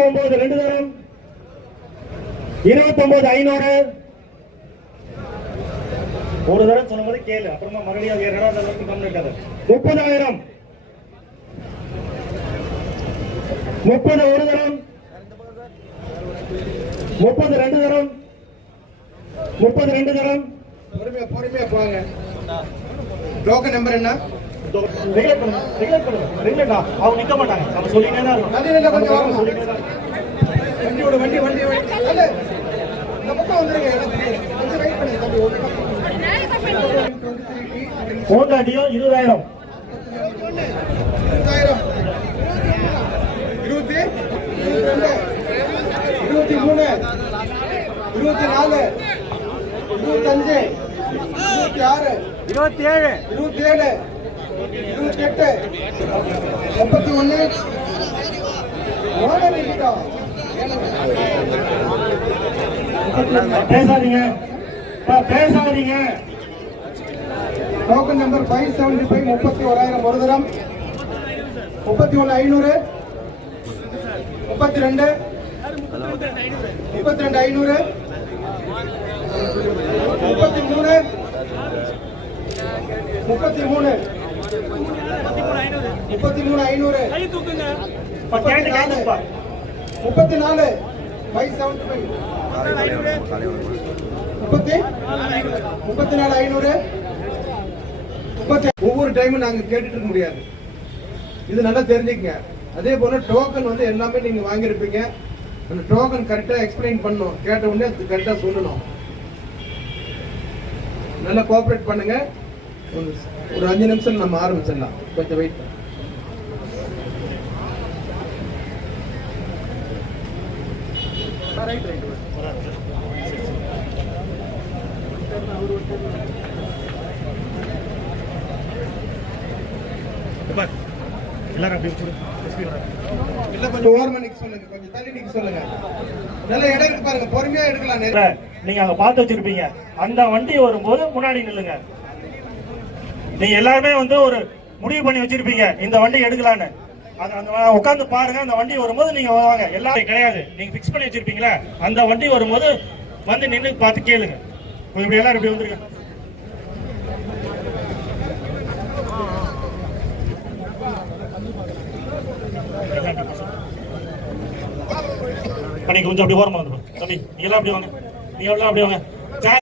29 2 தரம் 29,500 ஒரு தரம் சொல்லும்போது கேளு, அப்புறமா மறுபடியும் வேற ஏதாவது அளவுக்கு கம்மி இருக்காது. 30,000 30 ஒரு தரம் 30 2 தரம் 30 2 தரம். பொறுமையா போங்க. டோக்கன் நம்பர் என்ன? அவங்க நிக்க மாட்டாங்க, நம்ம சொல்லிட்டே தான் இருக்கோம். வண்டி இந்த பக்கம் வந்துருங்க. கொஞ்சம் வெயிட் பண்ணுங்க தம்பி. ஹோண்டாடியோ 20,000 20,000 20 22 23 24 25 26 27 28 31 பேசாதீங்க. டோக்கன் நம்பர் 575 31,000 ஒரு தரம் 31,500 32 500 33 33 500 34 500 ஒவ்வொரு டைமும் நாங்க கேட்டுட்டு இருக்க முடியாது. இது நல்லா தெரிஞ்சுக்கங்க. அதே போல டோக்கன் வந்து எல்லாமே நீங்க வாங்கியிருப்பீங்க. அந்த டோக்கன் கரெக்டா எக்ஸ்பிளைன் பண்ணணும். கேட்ட உடனே கரெக்டா சொல்லணும். நல்லா கோஆபரேட் பண்ணுங்க. ஒரு 5 நிமிஷம் நம்ம ஆரம்பிச்சிடலாம். கொஞ்சம் வெயிட் பண்ணுங்க. நீங்க அங்க பார்த்து வச்சிருப்பீங்க. அந்த வண்டி வரும்போது முன்னாடி நில்லுங்க. நீங்க எல்லாருமே வந்து ஒரு முடிவு பண்ணி வச்சிருப்பீங்க இந்த வண்டி எடுக்கலான்னு. உட்காந்து பாருங்க. அந்த வண்டி வரும்போது நீங்க வாங்க. எல்லாரும் கிடையாது, நீங்க பிக்ஸ் பண்ணி வச்சிருப்பீங்களா? அந்த வண்டி வரும்போது வந்து நின்று பார்த்து கேளுங்க. இப்படி எல்லாரும் இப்படி வந்துருங்க. கொஞ்சம் அப்படி ஓரமா வந்துடும் தம்பி. நீங்க எல்லாம் அப்படி வாங்க. நீங்க எல்லாம் அப்படி வாங்க.